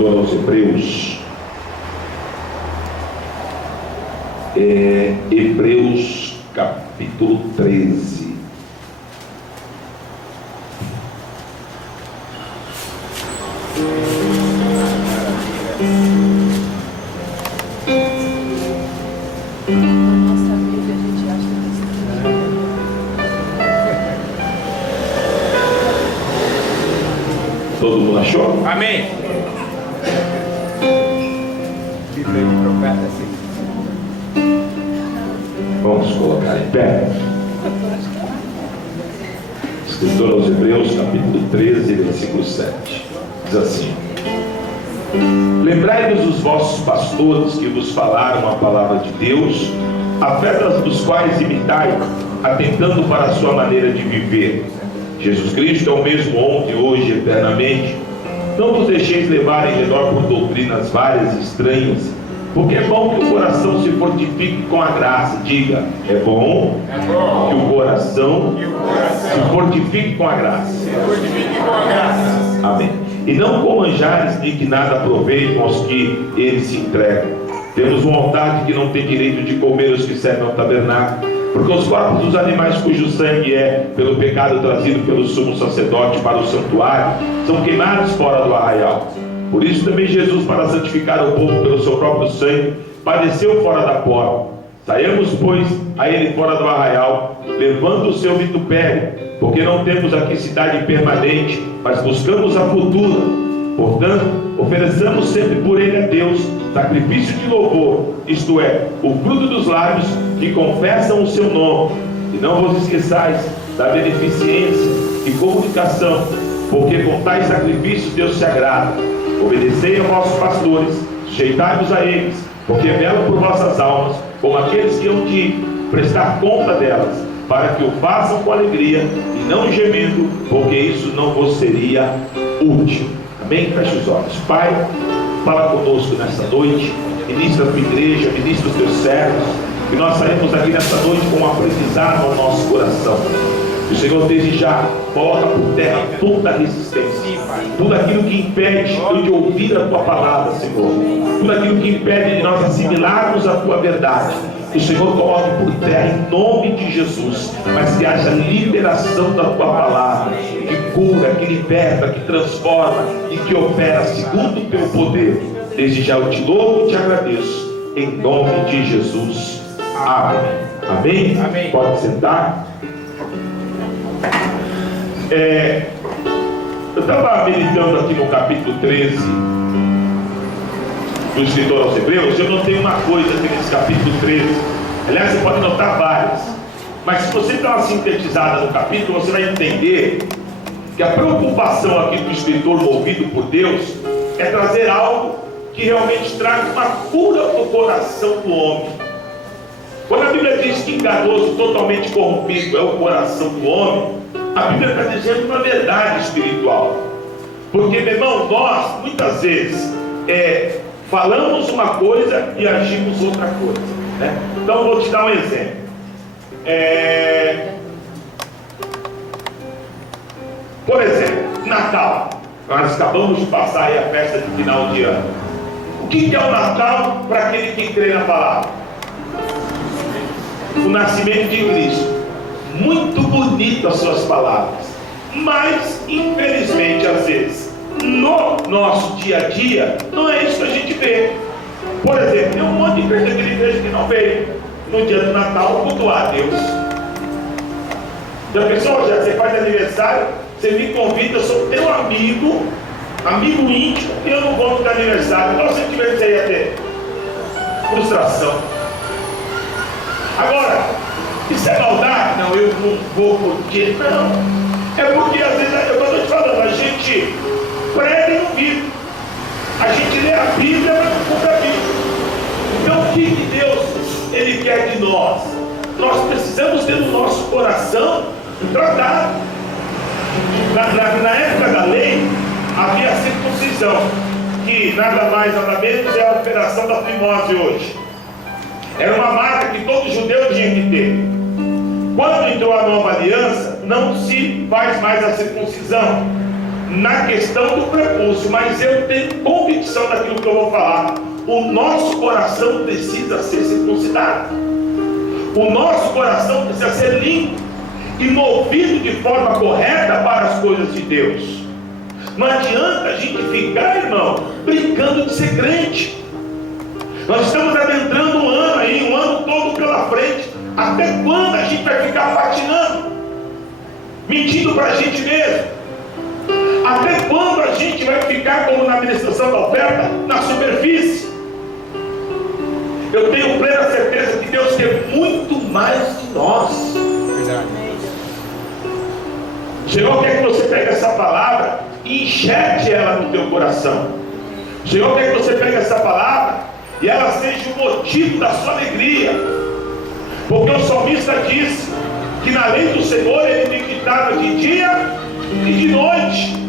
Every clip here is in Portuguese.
escritor aos Hebreus, Hebreus capítulo 13. Todo mundo achou? Amém. Vamos colocar em pé. Escritor aos Hebreus, capítulo 13, versículo 7. Diz assim: Lembrai-vos dos vossos pastores que vos falaram a palavra de Deus, a fé dos quais imitai, atentando para a sua maneira de viver. Jesus Cristo é o mesmo ontem, hoje e eternamente. Não vos deixeis levar em redor por doutrinas várias e estranhas, porque é bom que o coração se fortifique com a graça. Diga, é bom que o coração se fortifique com a graça. Amém. E não com manjares de que nada aproveitam aos que eles se entregam. Temos uma vontade que não tem direito de comer os que servem ao tabernáculo, porque os corpos dos animais cujo sangue é, pelo pecado trazido pelo sumo sacerdote para o santuário, são queimados fora do arraial. Por isso também Jesus, para santificar o povo pelo seu próprio sangue, padeceu fora da porta. Saiamos, pois, a ele fora do arraial, levando o seu vitupério, porque não temos aqui cidade permanente, mas buscamos a futura. Portanto, ofereçamos sempre por ele a Deus sacrifício de louvor, isto é, o fruto dos lábios que confessam o seu nome. E não vos esqueçais da beneficência e comunicação, porque com tais sacrifícios Deus se agrada. Obedecei aos vossos pastores, sujeitai-vos a eles, porque velam por vossas almas, como aqueles que hão de prestar conta delas, para que o façam com alegria e não gemendo, porque isso não vos seria útil. Amém? Feche os olhos. Pai, fala conosco nesta noite, ministra a tua igreja, ministra os teus servos, que nós saímos aqui nesta noite com um aprendizado ao nosso coração. O Senhor desde já coloca por terra toda a resistência, tudo aquilo que impede de ouvir a tua palavra, Senhor, tudo aquilo que impede de nós assimilarmos a tua verdade. Que o Senhor coloque por terra em nome de Jesus, mas que haja liberação da tua palavra, que cura, que liberta, que transforma e que opera segundo o teu poder. Desde já eu te louvo e te agradeço, em nome de Jesus. Amém. Amém? Amém. Pode sentar. Eu estava meditando aqui no capítulo 13 do escritor aos Hebreus. Eu notei uma coisa aqui nesse capítulo 13. Aliás, você pode notar várias, mas se você dar uma sintetizada no capítulo, você vai entender que a preocupação aqui do escritor, movido por Deus, é trazer algo que realmente traga uma cura para o coração do homem. Quando a Bíblia diz que enganoso, totalmente corrompido é o coração do homem, a Bíblia está dizendo uma verdade espiritual. Porque, meu irmão, nós muitas vezes falamos uma coisa e agimos outra coisa, né? Então vou te dar um exemplo. Por exemplo, Natal. Nós acabamos de passar aí a festa de final de ano. O que é o Natal para aquele que crê na palavra? O nascimento de Cristo. Muito bonito as suas palavras, mas infelizmente às vezes no nosso dia a dia não é isso que a gente vê. Por exemplo, tem um monte de igreja que não veio no dia do Natal cultuar a Deus. Já pensou? Já você faz aniversário, você me convida, eu sou teu amigo íntimo, e eu não vou no teu aniversário. Qual sentimento você ia ter? Frustração. Agora, isso é maldade? Não, eu não vou porque. Não. É porque às vezes, eu estou te falando, a gente prega e não vive. A gente lê a Bíblia, mas não cumpre a Bíblia. Então o que Deus Ele quer de nós? Nós precisamos ter no nosso coração tratado. Na época da lei, havia a circuncisão, que nada mais nada menos é a operação da fimose hoje. Era uma marca que todo judeu tinha que ter. Quando entrou a nova aliança, não se faz mais a circuncisão na questão do prepúcio, mas eu tenho convicção que eu vou falar. O nosso coração precisa ser circuncidado. O nosso coração precisa ser limpo e movido de forma correta para as coisas de Deus. Não adianta a gente ficar, irmão, brincando de ser crente. Nós estamos adentrando um ano aí, um ano todo pela frente. Até quando a gente vai ficar patinando? Mentindo para a gente mesmo? Até quando a gente vai ficar, como na administração da oferta, na superfície? Eu tenho plena certeza que Deus quer muito mais de nós. Verdade. O Senhor quer que você pegue essa palavra e enxergue ela no teu coração. O Senhor quer que você pegue essa palavra e ela seja o motivo da sua alegria. Porque o salmista disse que na lei do Senhor ele meditava de dia e de noite.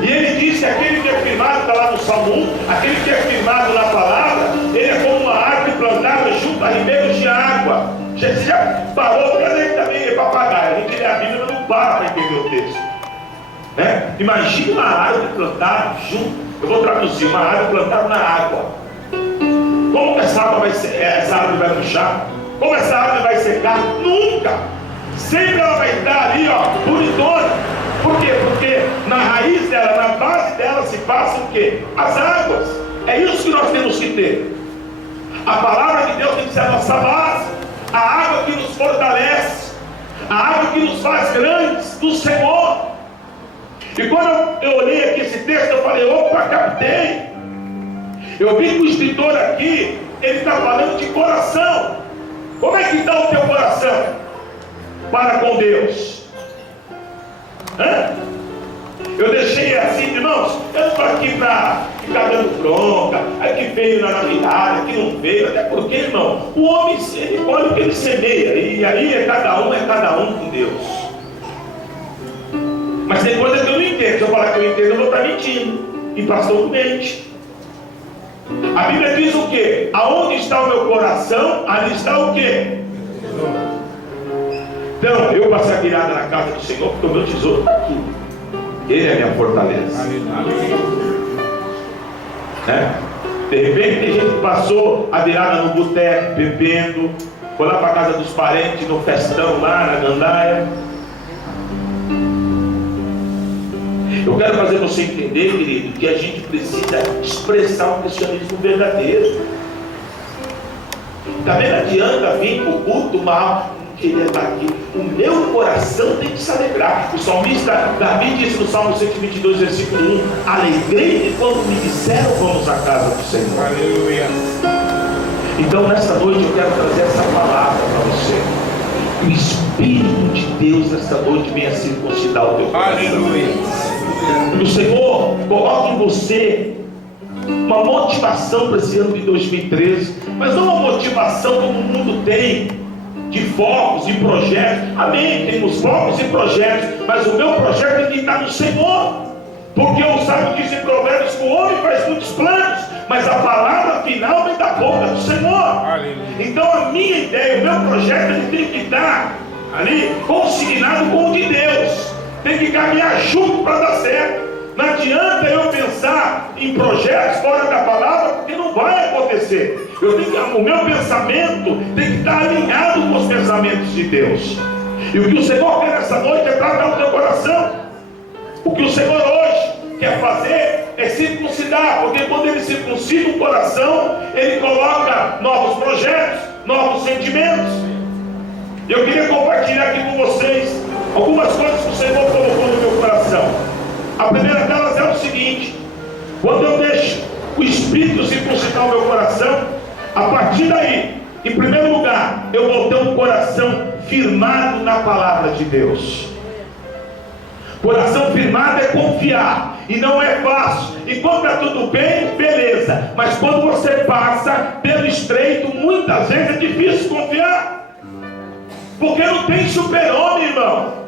E ele disse que aquele que é firmado, está lá no Salmo 1, aquele que é firmado na palavra, ele é como uma árvore plantada junto a ribeiros de água. Você já parou? Porque ele também é papagaio. A gente lê a Bíblia, mas não para para entender o texto, né? Imagina uma árvore plantada junto. Eu vou traduzir: uma árvore plantada na água. Como que essa árvore vai murchar? Como essa árvore vai secar? Nunca! Sempre ela vai estar ali, ó, bonitona. Por quê? Porque na raiz dela, na base dela se passam o quê? As águas. É isso que nós temos que ter. A palavra de Deus tem que ser a nossa base. A água que nos fortalece. A água que nos faz grandes do Senhor. E quando eu olhei aqui esse texto, eu falei: opa, captei. Eu vi que o escritor aqui, ele está falando de coração. Como é que está o teu coração para com Deus? Eu deixei assim, irmãos. Eu não estou aqui para ficar dando bronca. Aí que veio na Navidade, que não veio. Até porque, irmão, o homem, ele olha o que ele semeia. E aí é cada um com Deus. Mas tem coisa que eu não entendo. Se eu falar que eu entendo, eu vou estar mentindo. E pastor não mente. A Bíblia diz o quê? Aonde está o meu coração, ali está o quê? Então, eu passei a virada na casa do Senhor, porque o meu tesouro está aqui. Ele é a minha fortaleza. Né? De repente, tem gente que passou a virada no boteco, bebendo, foi lá para a casa dos parentes, no festão lá na gandaia. Eu quero fazer você entender, querido, que a gente precisa expressar um cristianismo verdadeiro. Também não adianta vir para o culto mal, querer estar aqui. O meu coração tem que se alegrar. O salmista Davi disse no Salmo 122, versículo 1: alegrei-me quando me disseram vamos à casa do Senhor. Aleluia. Então nessa noite eu quero trazer essa palavra para você. O Espírito de Deus nessa noite venha circuncidar o teu coração. Aleluia. O Senhor coloque em você uma motivação para esse ano de 2013, mas não uma motivação como o mundo tem, de focos e projetos. Amém, temos focos e projetos, mas o meu projeto tem que estar no Senhor, porque o sábio diz em Provérbios que o homem faz muitos planos, mas a palavra final vem da boca do Senhor. Aleluia. Então a minha ideia, o meu projeto, ele tem que estar ali consignado com o de Deus, tem que caminhar junto para dar certo. Não adianta eu pensar em projetos fora da palavra, porque não vai acontecer. O meu pensamento tem que estar alinhado com os pensamentos de Deus. E o que o Senhor quer nessa noite é tratar o teu coração. O que o Senhor hoje quer fazer é circuncidar, porque quando Ele circuncida o coração, Ele coloca novos projetos, novos sentimentos. Eu queria compartilhar aqui com vocês algumas coisas que o Senhor colocou no meu coração. A primeira delas é o seguinte: quando eu deixo o Espírito circuncidar o meu coração, a partir daí, em primeiro lugar, eu vou ter um coração firmado na palavra de Deus. Coração firmado é confiar, e não é fácil. E quando está tudo bem, beleza. Mas quando você passa pelo estreito, muitas vezes é difícil confiar, porque não tem super-homem, irmão.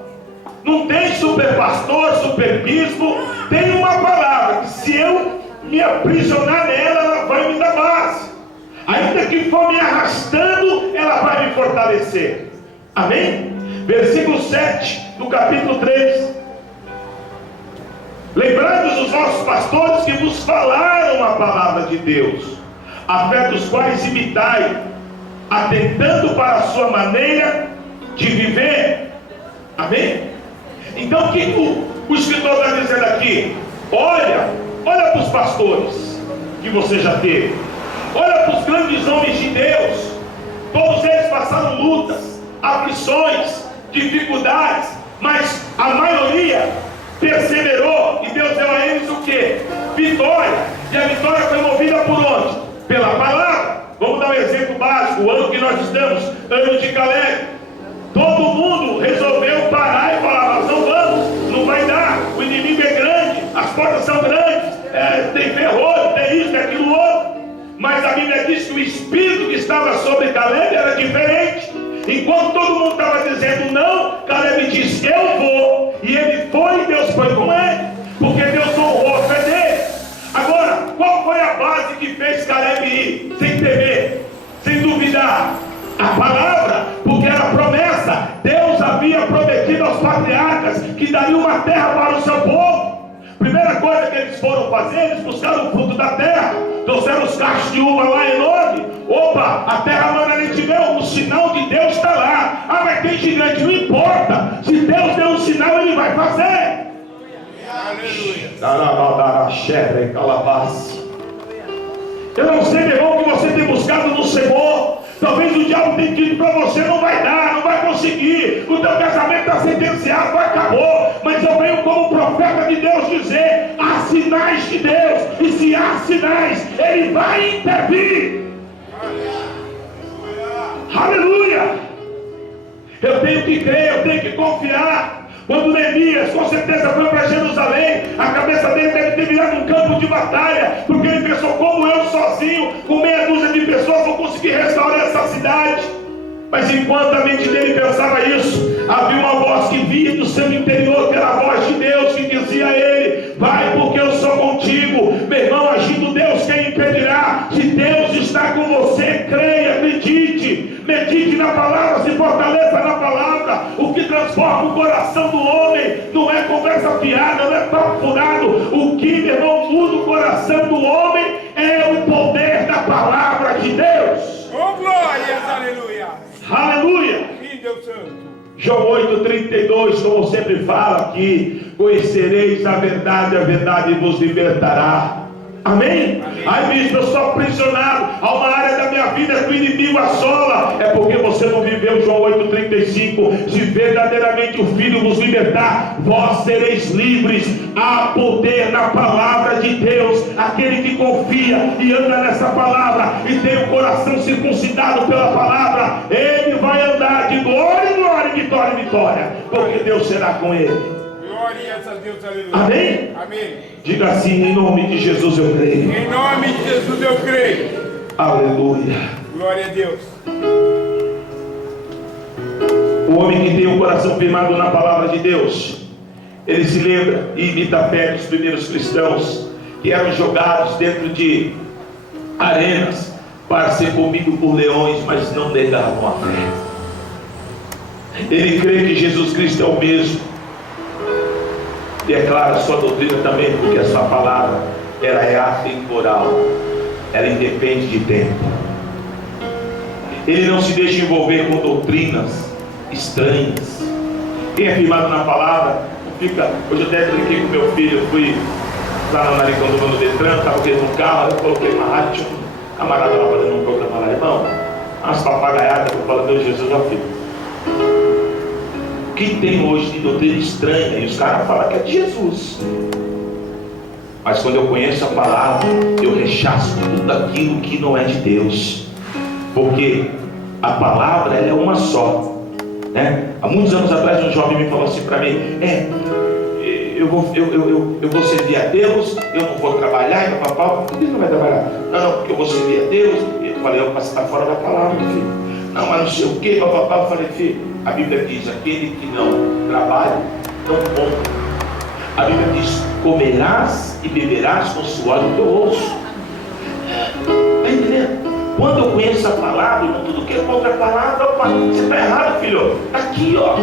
Não tem super pastor, super bispo. Tem uma palavra que se eu me aprisionar nela, ela vai me dar base. Ainda que for me arrastando, ela vai me fortalecer. Amém? Versículo 7 do capítulo 3. Lembrai-vos dos vossos pastores que vos falaram a palavra de Deus, a fé dos quais imitai, atentando para a sua maneira de viver. Amém? Então o que o escritor está dizendo aqui? Olha para os pastores que você já teve, olha para os grandes homens de Deus. Todos eles passaram lutas, aflições, dificuldades, mas a maioria perseverou e Deus deu a eles o que? Vitória. E a vitória foi movida por onde? Pela palavra. Vamos dar um exemplo básico. O ano que nós estamos, ano de Caleb, todo mundo resolveu parar e falar: nós não vamos, não vai dar, o inimigo é grande, as portas são grandes, tem ferrolho, tem isso, tem aquilo outro. Mas a Bíblia diz que o espírito que estava sobre Caleb era diferente. Enquanto todo mundo estava dizendo não, Caleb disse: eu vou. E ele foi, e Deus foi com ele, porque Deus honrou a fé dele. Agora, qual foi a base que fez Caleb ir? Sem temer, sem duvidar? A palavra, porque era promessa. Deus havia prometido aos patriarcas que daria uma terra para o seu povo. Primeira coisa que eles foram fazer, eles buscaram o fruto da terra, trouxeram os cachos de uva lá enorme. Opa, a terra mana leite e mel, o sinal de Deus está lá. Ah, mas tem gigante, não importa. Se Deus deu um sinal, ele vai fazer. Aleluia. Eu não sei, meu irmão, o que você tem buscado no Senhor. Talvez o diabo tenha dito para você: não vai dar, não vai conseguir, o teu casamento está sentenciado, acabou. Mas eu venho como profeta de Deus dizer: há sinais de Deus, e se há sinais, Ele vai intervir. Aleluia! Eu tenho que crer, eu tenho que confiar. Quando Neemias com certeza foi para Jerusalém, a cabeça dele deve ter virado um campo de batalha, porque ele pensou: como eu sozinho, com meia dúzia de pessoas, vou conseguir restaurar essa cidade? Mas enquanto a mente dele pensava isso, havia uma voz que vinha do seu interior, que era a voz de Deus, que dizia a ele: vai, porque eu sou contigo. Meu irmão, agindo Deus, quem impedirá? Se Deus está com você, creia, acredite, medite na palavra, se fortaleça na palavra. O que transforma o coração do homem não é conversa fiada, não é papo furado. O que, meu irmão, muda o coração do homem é o poder da palavra de Deus. Oh, glórias, aleluia. Aleluia. Deus Santo. João 8,32, como sempre fala aqui: conhecereis a verdade vos libertará. Amém? Aí, bispo, eu sou aprisionado a uma área da minha vida que o inimigo assola. É porque você não viveu João 8,35. Se verdadeiramente o Filho vos libertar, vós sereis livres. Há poder na palavra de Deus. Aquele que confia e anda nessa palavra e tem o coração circuncidado pela palavra, ele vai andar de glória em glória, vitória em vitória, porque Deus será com ele. Glórias a Deus, aleluia. Amém? Amém. Diga assim: em nome de Jesus eu creio. Em nome de Jesus eu creio. Aleluia. Glória a Deus. O homem que tem o coração firmado na palavra de Deus, ele se lembra e imita a fé dos primeiros cristãos, que eram jogados dentro de arenas para ser comido por leões, mas não negavam a fé. Ele crê que Jesus Cristo é o mesmo. Declara a sua doutrina também, porque a sua palavra ela é atemporal, ela independe de tempo. Ele não se deixa envolver com doutrinas estranhas. Quem é firmado na palavra não fica. Hoje eu até brinquei com meu filho, eu fui lá na Naricão do Detran, estava aqui no carro, eu coloquei uma rádio, tinha um camarada lá fazendo um programa lá: irmão, umas papagaiadas, eu falo: meu Jesus, ó filho, que tem hoje de doutrina estranha, e os caras falam que é de Jesus. Mas quando eu conheço a palavra, eu rechaço tudo aquilo que não é de Deus, porque a palavra ela é uma só, né? Há muitos anos atrás um jovem me falou assim para mim: eu vou servir a Deus, eu não vou trabalhar. E papapá, por que não vai trabalhar? Não, porque eu vou servir a Deus. Eu falei: você está fora da palavra, filho. Não, mas não sei o que, papapá. Eu falei: filho, a Bíblia diz: aquele que não trabalha, não compra. A Bíblia diz: comerás e beberás com o suor do teu osso. Está entendendo? Quando eu conheço a palavra, não tudo que é contra a palavra, opa, você está errado, filho. Aqui, ó.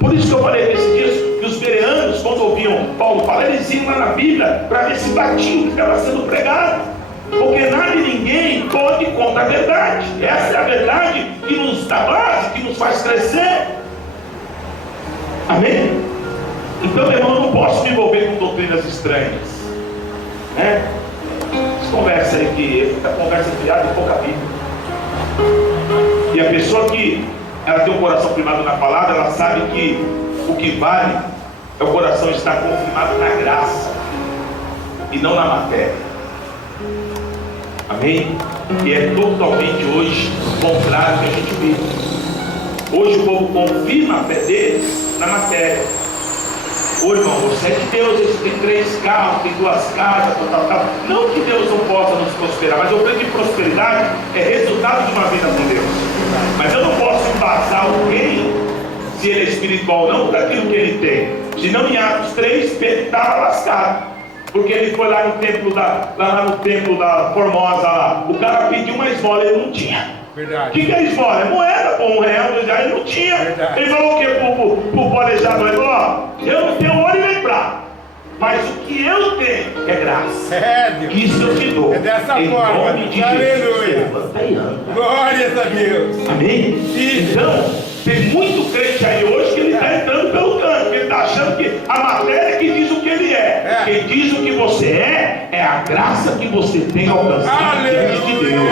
Por isso que eu falei que esses dias que os bereanos, quando ouviam Paulo falar, eles iam lá na Bíblia para ver se batia o que estava sendo pregado. Porque nada e ninguém pode contra a verdade. Essa é a verdade que nos dá base, que nos faz crescer. Amém? Então, meu irmão, eu não posso me envolver com doutrinas estranhas, né? Essa conversa aí que é conversa fiada e pouca Bíblia. E a pessoa que ela tem o coração firmado na palavra, ela sabe que o que vale é o coração estar confirmado na graça e não na matéria. Amém? E é totalmente hoje contrário que a gente vive. Hoje o povo confirma a fé deles na matéria. Ô irmão, você é de Deus, você tem 3 carros, tem 2 casas, tal. Não que Deus não possa nos prosperar, mas eu creio que prosperidade é resultado de uma vida com Deus. Mas eu não posso embasar alguém, se ele é espiritual ou não, por aquilo que ele tem. Senão em Atos 3, Pedro estava lascado. Porque ele foi lá no templo da Formosa lá. O cara pediu uma esmola, ele não tinha. Verdade. O que é esmola? É moeda, pô, R$1, R$2, ele não tinha. Verdade. Ele falou o que pro polejador? Ele falou, ó, eu não tenho ouro e nem prata, mas o que eu tenho é graça. É, Deus. Isso eu te dou. É dessa em forma. nome de Aleluia. Jesus. Levanta e anda. Glórias a Deus. Amém? Então, tem muito crente aí hoje que ele está entrando pelo canto, que ele está achando que a matéria que diz o que ele é. Quem diz o que você é a graça que você tem alcançado diante de Deus.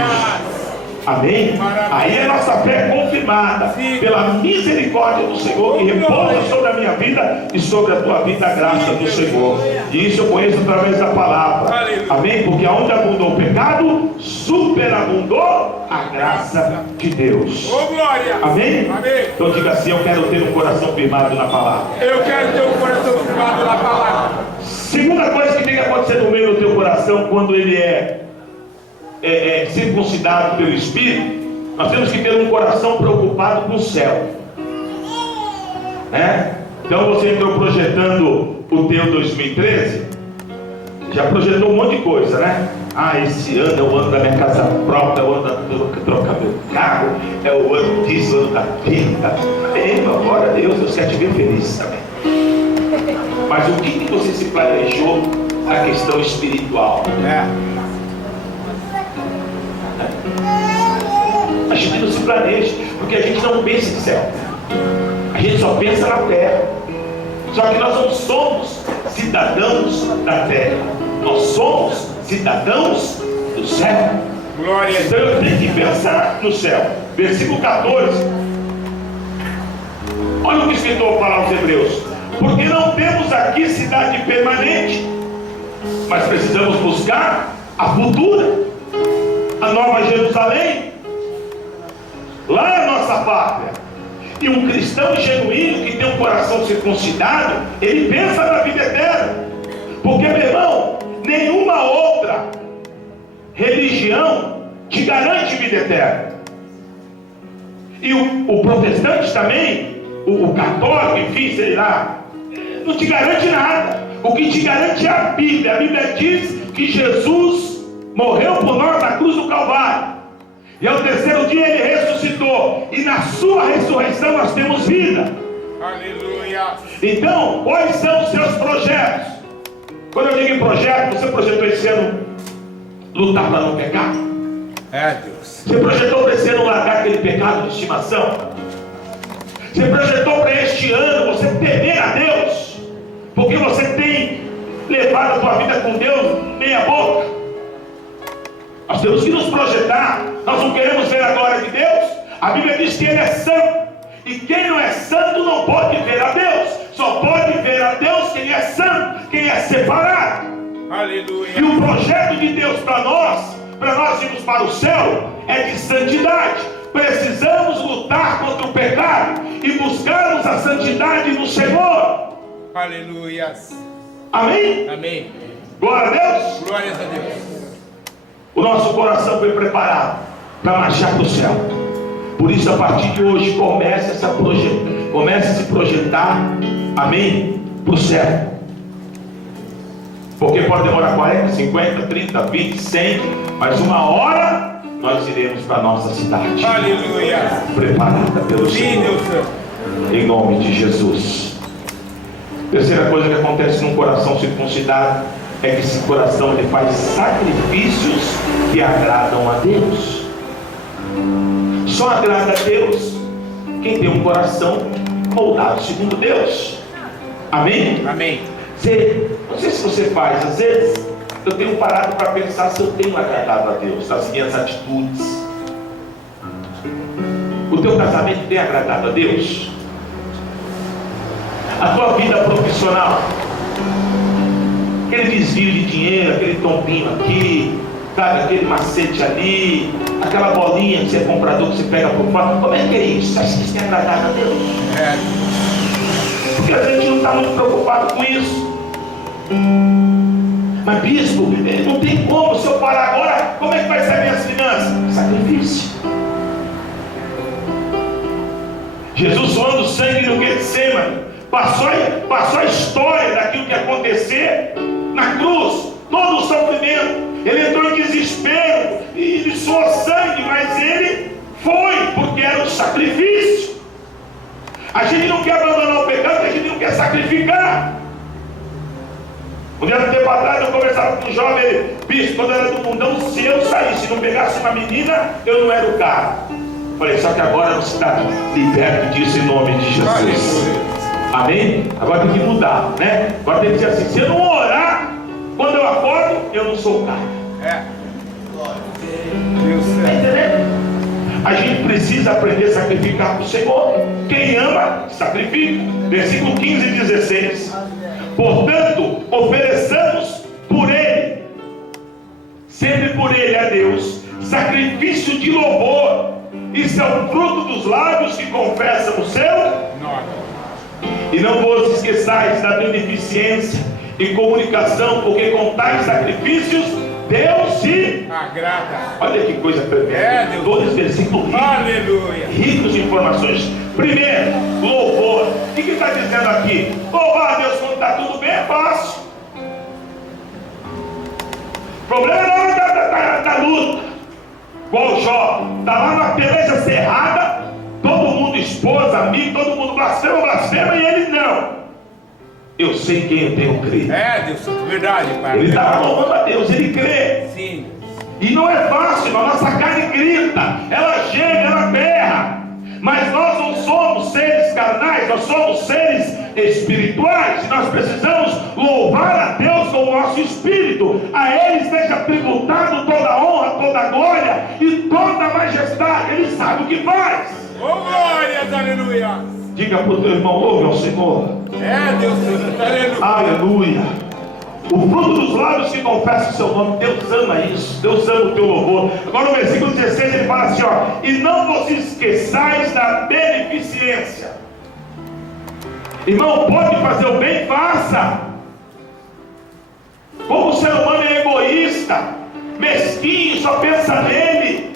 Amém? Aí a nossa fé é confirmada pela misericórdia do Senhor que repousa sobre a minha vida e sobre a tua vida a graça do Senhor. E isso eu conheço através da palavra. Amém? Porque aonde abundou o pecado, superabundou a graça de Deus. Ô glória. Amém? Amém. Então diga assim, eu quero ter um coração firmado na palavra. Eu quero ter um coração firmado na palavra. Segunda coisa que tem que acontecer no meio do teu coração quando ele é circuncidado pelo Espírito, nós temos que ter um coração preocupado com o céu, né? Então você entrou projetando o teu 2013, já projetou um monte de coisa, né? Esse ano é o ano da minha casa própria, é o ano da trocar meu carro, é o ano disso, o ano daquilo. Meu, glória a Deus, Deus quer te ver feliz também. Mas o que você se planejou na questão espiritual? A gente não se planeja, porque a gente não pensa em céu, a gente só pensa na terra. Só que nós não somos cidadãos da terra, nós somos cidadãos do céu. Glória. Então eu tenho que pensar no céu. Versículo 14, olha o que o escritor fala aos Hebreus: porque não temos aqui cidade permanente, mas precisamos buscar a futura, a nova Jerusalém. Lá é a nossa pátria. E um cristão genuíno que tem um coração circuncidado, ele pensa na vida eterna. Porque, meu irmão, nenhuma outra religião te garante vida eterna. E o protestante também, o católico, enfim, sei lá, não te garante nada. O que te garante é a Bíblia. A Bíblia diz que Jesus morreu por nós na cruz do Calvário. E ao terceiro dia ele ressuscitou. E na sua ressurreição nós temos vida. Aleluia. Então, quais são os seus projetos? Quando eu digo em projeto, você projetou esse ano lutar para não pecar? Deus. Você projetou para esse ano largar aquele pecado de estimação? Você projetou para este ano você temer a Deus? Porque você tem levado a tua vida com Deus meia boca? Nós temos que nos projetar. Nós não queremos ver a glória de Deus. A Bíblia diz que Ele é santo. E quem não é santo não pode ver a Deus. Só pode ver a Deus quem é santo, quem é separado. Aleluia. E o projeto de Deus para nós irmos para o céu, é de santidade. Precisamos lutar contra o pecado e buscarmos a santidade no Senhor. Aleluia. Amém? Amém. Glória a Deus. Glórias a Deus. O nosso coração foi preparado para marchar para o céu. Por isso, a partir de hoje, comece a se projetar, amém, para o céu. Porque pode demorar 40, 50, 30, 20, 100, mas uma hora nós iremos para a nossa cidade. Aleluia. Preparada pelo Sim, Senhor. Deus Santo. Em nome de Jesus. Terceira coisa que acontece num coração circuncidado é que esse coração ele faz sacrifícios que agradam a Deus. Só agrada a Deus quem tem um coração moldado segundo Deus. Amém? Amém. Não sei se você faz, às vezes eu tenho parado para pensar se eu tenho agradado a Deus nas minhas atitudes. O teu casamento tem agradado a Deus? A tua vida profissional, aquele desvio de dinheiro, aquele tombinho aqui, sabe, aquele macete ali, aquela bolinha que você é comprador, que você pega por fora, como é que é isso? Você acha que isso tem agradado a Deus? Porque a gente não está muito preocupado com isso. Mas bispo, não tem como, se eu parar agora, como é que vai ser minhas finanças? Sacrifício. Jesus suando sangue no Getsemane, passou a história daquilo que ia acontecer na cruz, todo o sofrimento. Ele entrou em desespero e ele suou sangue, mas ele foi, porque era um sacrifício. A gente não quer abandonar o pecado, porque a gente não quer sacrificar. Um dia, um tempo atrás, eu conversava com um jovem, ele, bispo, quando eu era do mundão, se eu saísse e não pegasse uma menina, eu não era o cara. Falei, só que agora você está liberto disso em nome de Jesus. Amém? Agora tem que mudar, né? Agora tem que dizer assim, se eu não orar, quando eu acordo, eu não sou o cara. Está entendendo? A gente precisa aprender a sacrificar para o Senhor. Quem ama, sacrifica. Versículo 15 e 16. Portanto, ofereçamos por Ele, sempre por Ele a Deus, sacrifício de louvor. Isso é o fruto dos lábios que confessam o seu nome. E não vos esqueçais da beneficência e comunicação, porque com tais sacrifícios Deus se agrada. Olha que coisa tremenda. Dois versículos ricos de informações. Primeiro, louvor. O que está dizendo aqui? Louvar a Deus quando está tudo bem é fácil. O problema é na hora da luta. Igual o Jó, está lá numa peleja cerrada, todo mundo esposa, amigo, todo mundo blasfema e ele não. Eu sei quem eu tenho crido. Deus, verdade, pai. Ele está louvando a Deus, ele crê. Sim. E não é fácil, a nossa carne grita, ela geme, ela berra. Mas nós não somos seres carnais, nós somos seres espirituais. E nós precisamos louvar a Deus com o nosso espírito. A Ele seja tributado toda a honra, toda a glória e toda a majestade. Ele sabe o que faz. Oh, glórias, aleluia. Diga para o teu irmão, ouve ao Senhor. Deus, aleluia. Aleluia. O fruto dos lábios que confessa o seu nome. Deus ama isso. Deus ama o teu louvor. Agora no versículo 16 ele fala assim, ó. E não vos esqueçais da beneficência. Irmão, pode fazer o bem? Faça. Como o ser humano é egoísta, mesquinho, só pensa nele.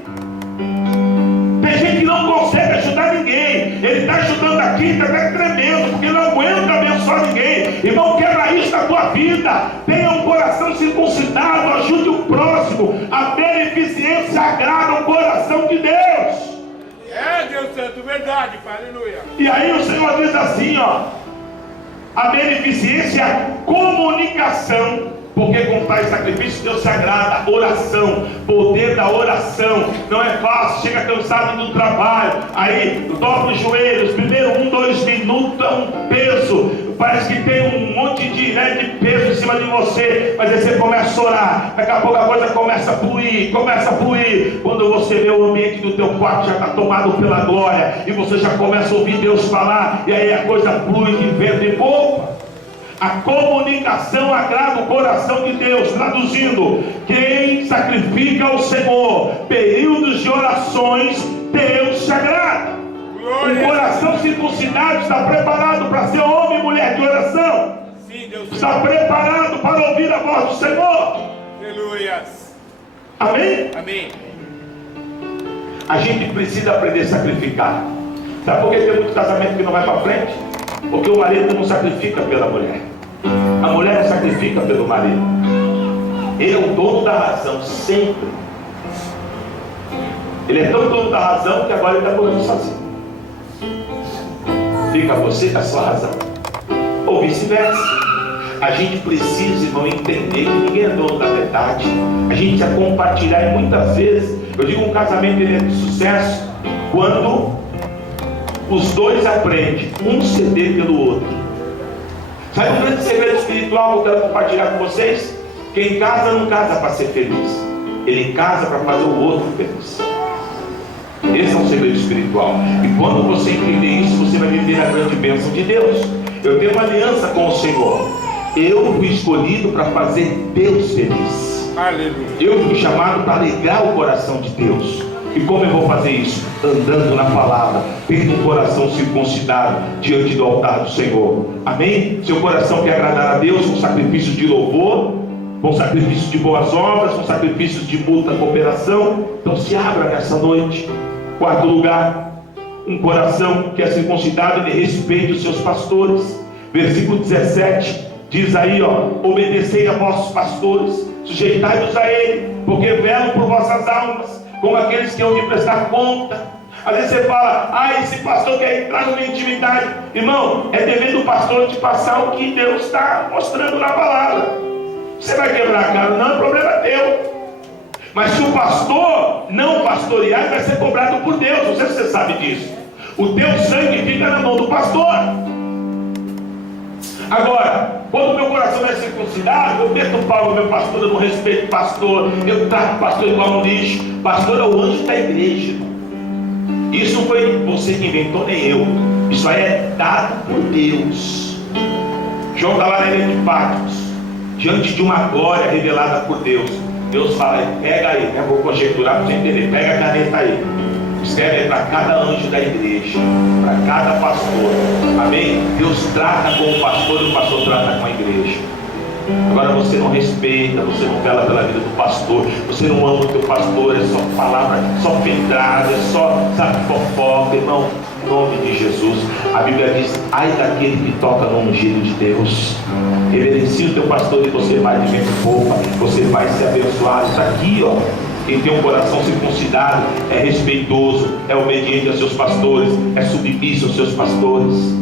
Tem gente que não consegue ajudar ninguém. Ele está ajudando aqui, está até tremendo, porque não aguenta abençoar ninguém. Irmão, quebra isso na tua vida. Tenha um coração circuncidado, ajude o próximo. A beneficência agrada o coração de Deus. Deus Santo, verdade, pai, aleluia. E aí o Senhor diz assim, ó. A beneficência é a comunicação. Porque com tais sacrifícios Deus se agrada. Oração, poder da oração. Não é fácil, chega cansado do trabalho, aí dobra os joelhos, primeiro 1-2 minutos é um peso, parece que tem um monte de peso em cima de você, mas aí você começa a orar, daqui a pouco a coisa começa a fluir, quando você vê o ambiente do teu quarto já está tomado pela glória, e você já começa a ouvir Deus falar, e aí a coisa flui de vento e poupa. A comunicação agrada o coração de Deus. Traduzindo, quem sacrifica ao Senhor períodos de orações, Deus se agrada. O coração circuncidado está preparado para ser homem e mulher de oração. Sim, Deus. Está preparado para ouvir a voz do Senhor. Aleluia. Amém? Amém. A gente precisa aprender a sacrificar. Sabe por que tem muito casamento que não vai para frente? Porque o marido não sacrifica pela mulher. A mulher não sacrifica pelo marido. Ele é o dono da razão, sempre. Ele é tão dono da razão que agora ele está morando sozinho. Fica você com a sua razão. ou vice-versa. A gente precisa, irmão, entender que ninguém é dono da verdade. A gente precisa compartilhar, e muitas vezes, eu digo, um casamento ele é de sucesso quando os dois aprendem, um ceder pelo outro. Sabe um grande segredo espiritual que eu quero compartilhar com vocês? Quem casa não casa para ser feliz, ele casa para fazer o outro feliz. Esse é um segredo espiritual. E quando você entender isso, você vai viver a grande bênção de Deus. Eu tenho uma aliança com o Senhor. Eu fui escolhido para fazer Deus feliz. Aleluia. Eu fui chamado para alegrar o coração de Deus. E como eu vou fazer isso? Andando na palavra, tendo um coração circuncidado diante do altar do Senhor. Amém? Seu coração quer agradar a Deus com sacrifícios de louvor, com sacrifícios de boas obras, com sacrifícios de mútua cooperação. Então se abra nessa noite. Quarto lugar, um coração que é circuncidado, ele respeita os seus pastores. Versículo 17 diz aí, obedecei a vossos pastores, sujeitai-vos a ele, porque velam por vossas almas, como aqueles que hão de prestar conta. Às vezes você fala, esse pastor quer entrar numa intimidade. Irmão, é dever do pastor te passar o que Deus está mostrando na palavra. Você vai quebrar a cara, não, o problema é teu. Mas se o pastor não pastorear, ele vai ser cobrado por Deus. Não sei se você sabe disso. O teu sangue fica na mão do pastor. Agora, quando o meu coração é circuncidado, eu meto o pau no meu pastor, eu não respeito o pastor, eu trato o pastor igual no lixo. Pastor é o anjo da igreja, irmão. Isso não foi você que inventou, nem eu. Isso aí é dado por Deus. João está lá na ilha de Patmos, diante de uma glória revelada por Deus. Deus fala, pega aí, né? Vou conjecturar para você entender, pega a caneta aí, escreve aí para cada anjo da igreja, para cada pastor, amém? Deus trata com o pastor e o pastor trata com a igreja. Agora você não respeita, você não vela pela vida do pastor, você não ama o teu pastor, é só palavra, só pedrada, é só, sabe, fofoca, irmão. Em nome de Jesus, a Bíblia diz, ai daquele que toca no ungido de Deus. Reverencia o teu pastor e você vai de vento e poupa, você vai ser abençoado. Está aqui, quem tem um coração circuncidado é respeitoso, é obediente aos seus pastores, é submisso aos seus pastores.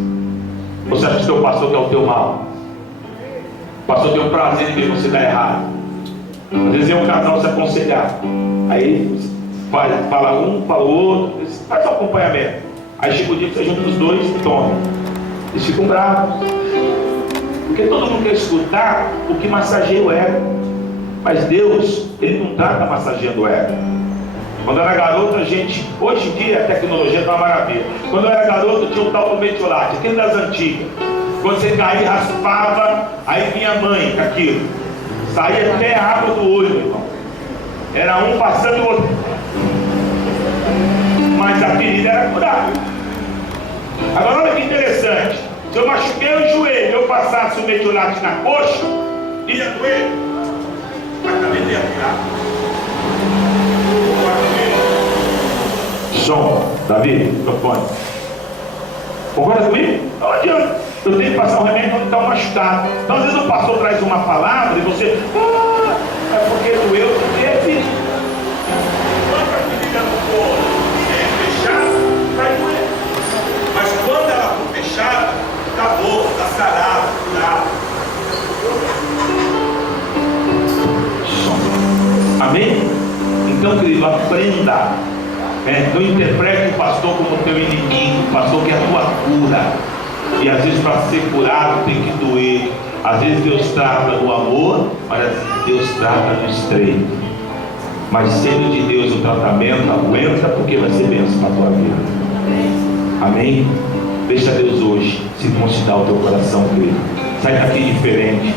Você acha que o teu pastor quer o teu mal? O pastor tem o prazer de ver você dar errado. Às vezes é um casal se aconselhar, aí fala um, fala o outro, faz um acompanhamento. Aí chega o dia que você junta os dois e toma. Eles ficam bravos, porque todo mundo quer escutar o que massageia o ego. Mas Deus, Ele não trata massageando o ego. Quando eu era garoto, hoje em dia a tecnologia está uma maravilha. Quando eu era garoto, tinha um tal do metiolate, aquele das antigas. Quando você caía, raspava, aí vinha a mãe com aquilo. Saía até a água do olho, meu irmão. Era um passando o outro. Mas a ferida era curável. Agora olha que interessante. Se eu machuquei o joelho, eu passasse o metiolate na coxa, ia doer. Mas também ia curar. Som, Davi, microfone. Concorda comigo? Não adianta. Eu tenho que passar um remédio quando está machucado. Então às vezes o pastor traz uma palavra e você, é porque doeu, porque é ferida. Quando a ferida não for fechada, vai doer. Mas quando ela for fechada, acabou, está sarado, curado. Amém? Então, querido, aprenda. Não interprete o pastor como teu inimigo. O pastor quer a tua cura. E às vezes para ser curado tem que doer. Às vezes Deus trata no amor, mas às vezes Deus trata no estreito. Mas sendo de Deus o tratamento, aguenta, porque vai ser bênção na tua vida. Amém? Deixa Deus hoje circuncidar o teu coração, querido. Sai daqui diferente.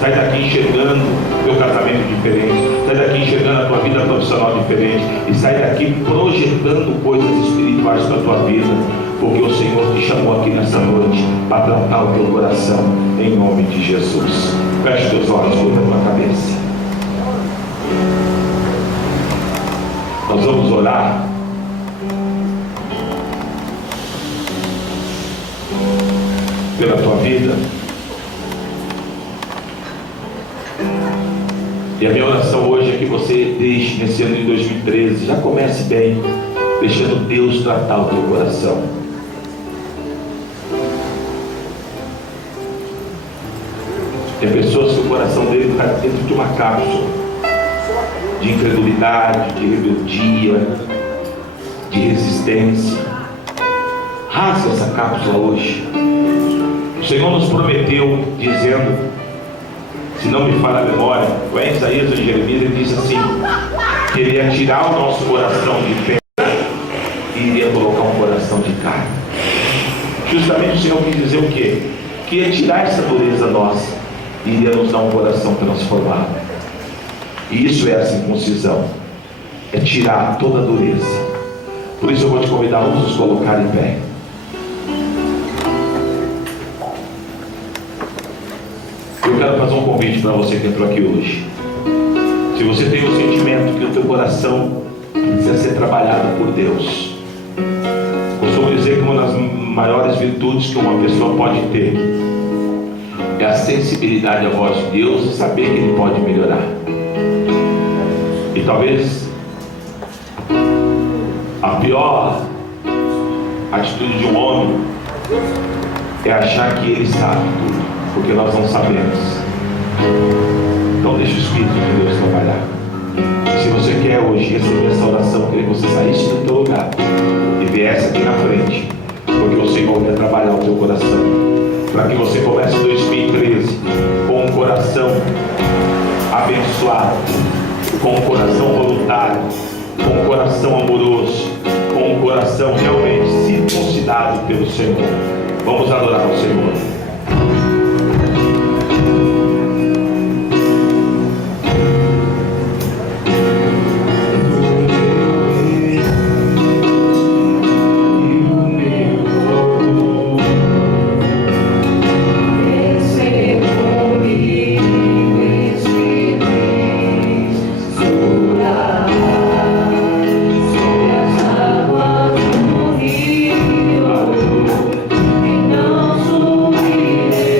Sai daqui enxergando o teu casamento diferente. Sai daqui enxergando a tua vida profissional diferente. E sai daqui projetando coisas espirituais para a tua vida. Porque o Senhor te chamou aqui nessa noite para tratar o teu coração, em nome de Jesus. Feche teus olhos, curva a tua cabeça. Nós vamos orar. Pela tua vida. E a minha oração hoje é que você deixe nesse ano de 2013, já comece bem, deixando Deus tratar o teu coração. Tem pessoas que o coração dele está dentro de uma cápsula de incredulidade, de rebeldia, de resistência. Rasga essa cápsula hoje. O Senhor nos prometeu, dizendo, se não me falha a memória, ou em Isaías ou em Jeremias, ele diz assim, que ele ia tirar o nosso coração de pedra e iria colocar um coração de carne. Justamente o Senhor quis dizer o quê? Que ia tirar essa dureza nossa e iria nos dar um coração transformado. E isso é a circuncisão, é tirar toda a dureza. Por isso eu vou te convidar a nos colocar em pé. Eu quero fazer um convite para você que entrou aqui hoje. Se você tem o sentimento que o teu coração precisa ser trabalhado por Deus, costumo dizer que uma das maiores virtudes que uma pessoa pode ter é a sensibilidade à voz de Deus e saber que Ele pode melhorar. E talvez a pior atitude de um homem é achar que ele sabe tudo, porque nós não sabemos. Então deixa o Espírito de Deus trabalhar. Se você quer hoje receber essa oração, eu queria que você saísse do teu lugar e viesse aqui na frente, porque o Senhor quer trabalhar o teu coração, para que você comece 2013 com um coração abençoado, com um coração voluntário, com um coração amoroso, com um coração realmente circuncidado pelo Senhor. Vamos adorar o Senhor. Não subirei.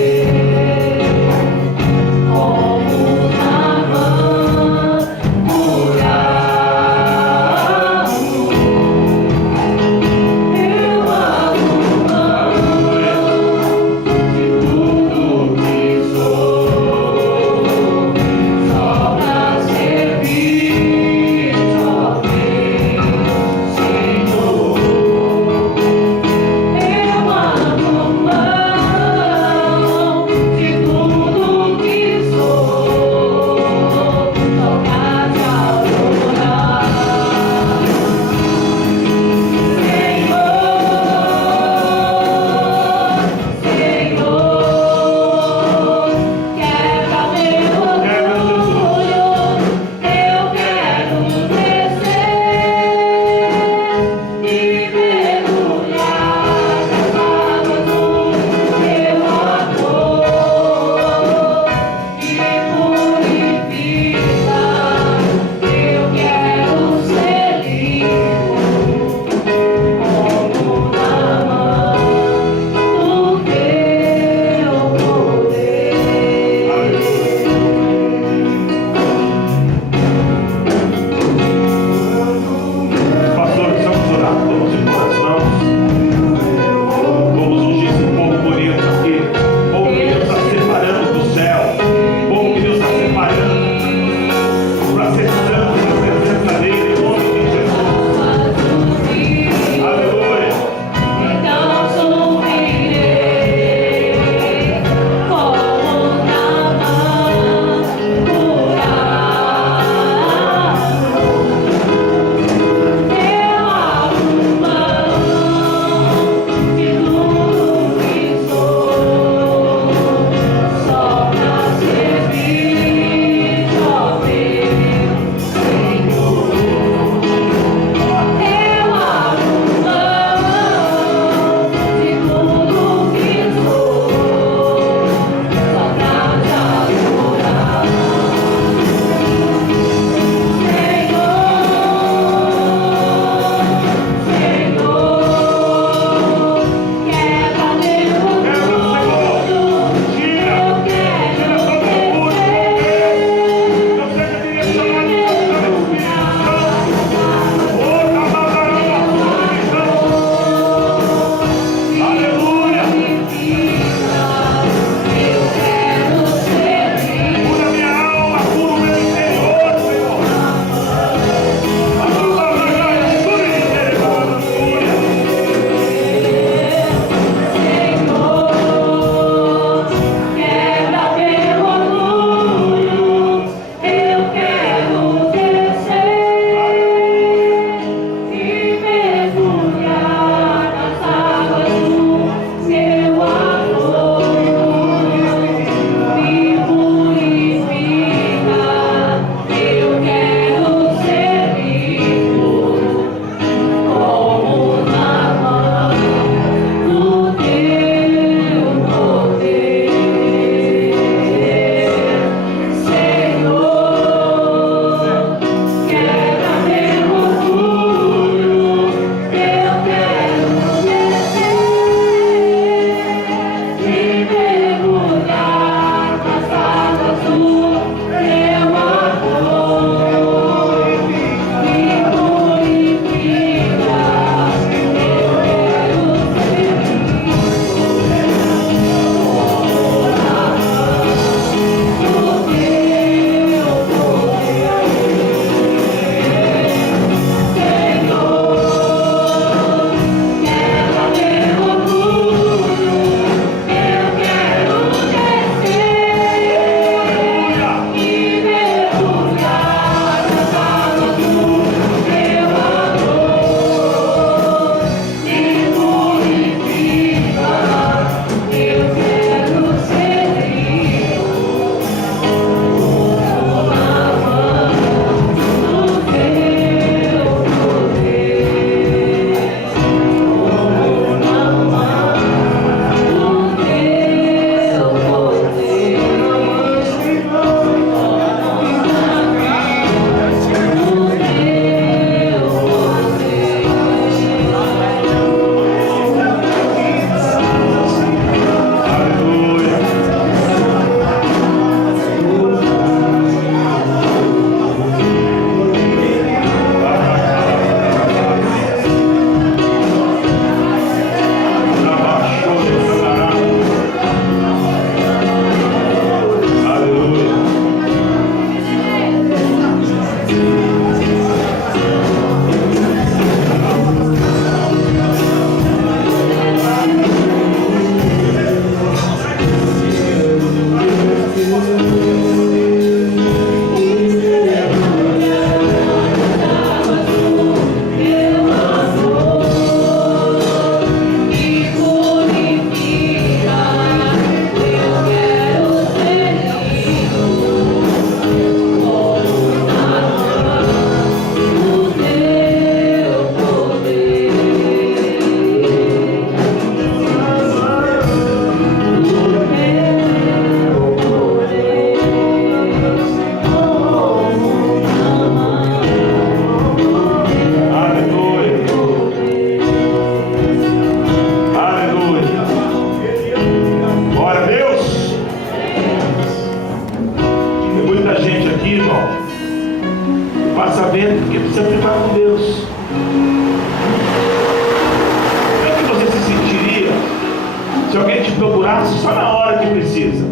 Faça vento, porque precisa firmar com Deus. Como é que você se sentiria se alguém te procurasse só na hora que precisa?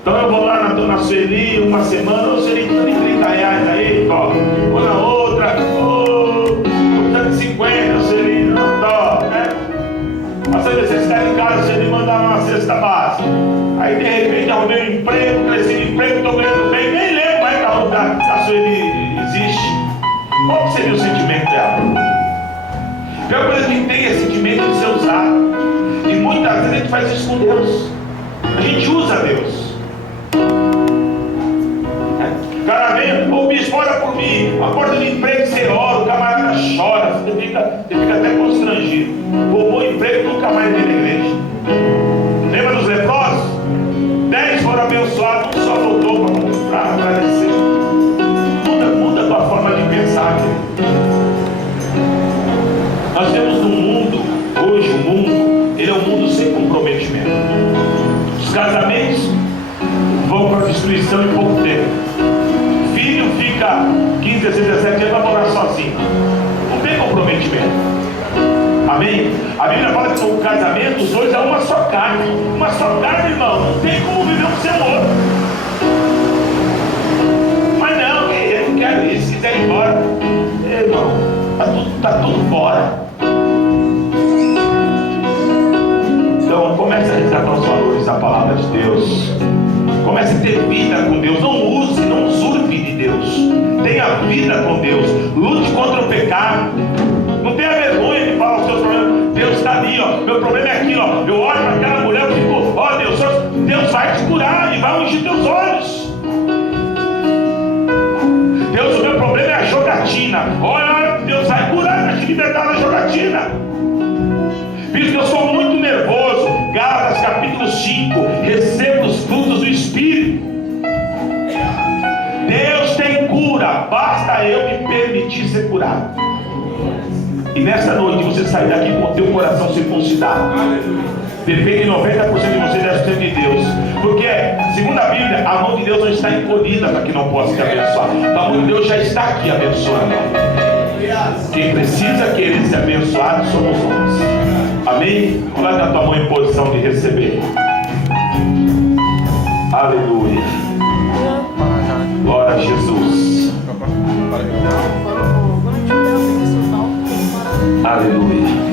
Então eu vou lá na Dona Sueli uma semana, ô Sueli, tô de R$30 aí, ó. Ou na outra, tô precisando de 50, Sueli, não tô, né? Passando necessidade em casa, Sueli mandar uma cesta básica. Aí de repente arrumei um emprego, cresci de emprego, tô ganhando bem, nem lembro mais que a Sueli existe. Qual seria o sentimento dela? A pior coisa que tem é sentimento de ser usado. E muitas vezes a gente faz isso com Deus. A gente usa Deus. O cara vem, ô bispo, ora por mim. A porta de emprego você ora, o camarada chora, você fica até constrangido. Roubou o emprego, nunca mais vem na igreja. Lembra dos leprosos? 10 foram abençoados, um só voltou para agradecer. Muda a tua forma de pensar, querido. Nós temos um mundo, hoje o mundo, ele é um mundo sem comprometimento. Os casamentos vão para a destruição em pouco tempo. Filho fica 15, 16, 17 anos para morar sozinho. Não tem comprometimento. Amém? A Bíblia fala que no casamento os dois é uma só carne. Uma só carne, irmão. Não tem como viver um sem o outro. Mas não, eu não quero isso. Se quiser ir embora, irmão, tá tudo fora. Então comece a resgatar os valores da palavra de Deus. Comece a ter vida com Deus. Não use, não usurpe de Deus. Tenha vida com Deus. Lute contra o pecado. Não tenha vergonha de falar os seus problemas. Deus está ali, ó. Meu problema é aquilo, ó. Eu olho para aquela mulher e fico, ó Deus vai te curar e vai ungir teus olhos. Deus, o meu problema é a jogatina. Olha, Deus vai curar, vai te libertar da jogatina. Visto que eu sou muito nervoso. Gálatas capítulo 5. Receba os frutos do Espírito. Deus tem cura. Basta eu me permitir ser curado. E nessa noite você sair daqui com o teu coração circuncidado. Depende 90% de você deve ser de Deus. Porque, segundo a Bíblia, a mão de Deus não está encolhida para que não possa te abençoar. A mão de Deus já está aqui abençoando. Quem precisa querer ser abençoado somos nós. Amém? Coloque a tua mão em posição de receber. Aleluia. Glória a Jesus. Aleluia.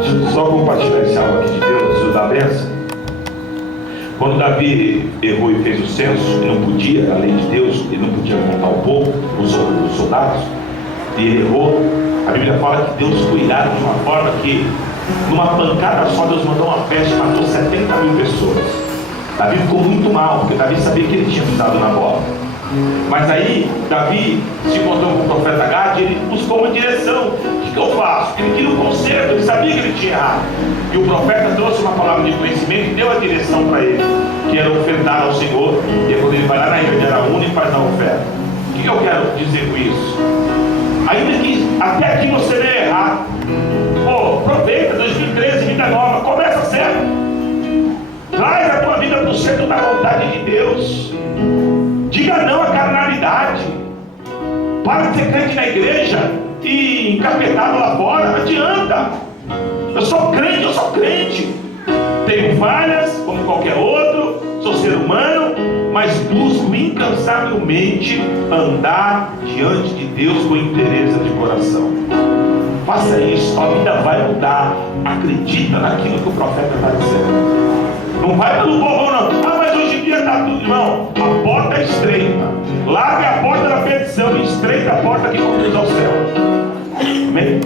Deixa eu só compartilhar esse algo aqui de Deus, o da benção. Quando Davi errou e fez o censo, ele não podia, a lei de Deus, ele não podia contar o povo, os soldados, e ele errou. A Bíblia fala que Deus cuidava de uma forma que, numa pancada só, Deus mandou uma peste e matou 70 mil pessoas. Davi ficou muito mal, porque Davi sabia que ele tinha pisado na bola. Mas aí, Davi se encontrou com o profeta Gade e ele buscou uma direção. O que eu faço? Ele queria um conserto, ele sabia que ele tinha errado. E o profeta trouxe uma palavra de conhecimento e deu a direção para ele, que era ofertar ao Senhor. E é quando ele vai lá na ilha de Araúna e faz a oferta. O que eu quero dizer com isso? Ainda que até aqui você veio errado. Aproveita 2013, vida nova, começa certo. Traz a tua vida para o centro da vontade de Deus. Diga não à carnalidade. Para de ser crente na igreja e encapetado lá fora. Não adianta. Eu sou crente. Tenho falhas, como qualquer outro. Sou ser humano, mas busco incansavelmente andar diante de Deus com interesse de coração. Faça isso, a vida vai mudar. Acredita naquilo que o profeta está dizendo. Não vai pelo povão não. Mas hoje em dia está tudo, irmão. A porta é estreita. Larga a porta da perdição e estreita a porta que conduz ao céu. Amém?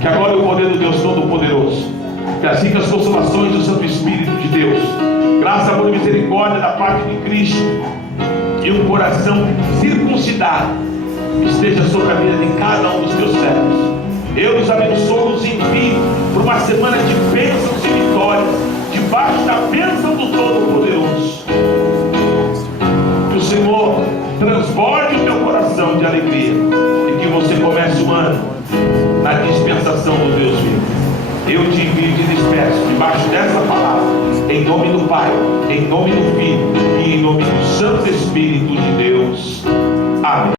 Que agora o poder do Deus Todo-Poderoso, que assim que as consolações do Santo Espírito de Deus, graça por misericórdia da parte de Cristo e um coração circuncidado esteja sobre a vida de cada um dos teus servos. Eu os abençoo, os envio por uma semana de bênçãos e vitórias, debaixo da bênção do Todo-Poderoso. Que o Senhor transborde o teu coração de alegria e que você comece o ano na dispensação do Deus vivo. Eu te envio e te despeço debaixo dessa palavra, em nome do Pai, em nome do Filho e em nome do Santo Espírito de Deus. Amém.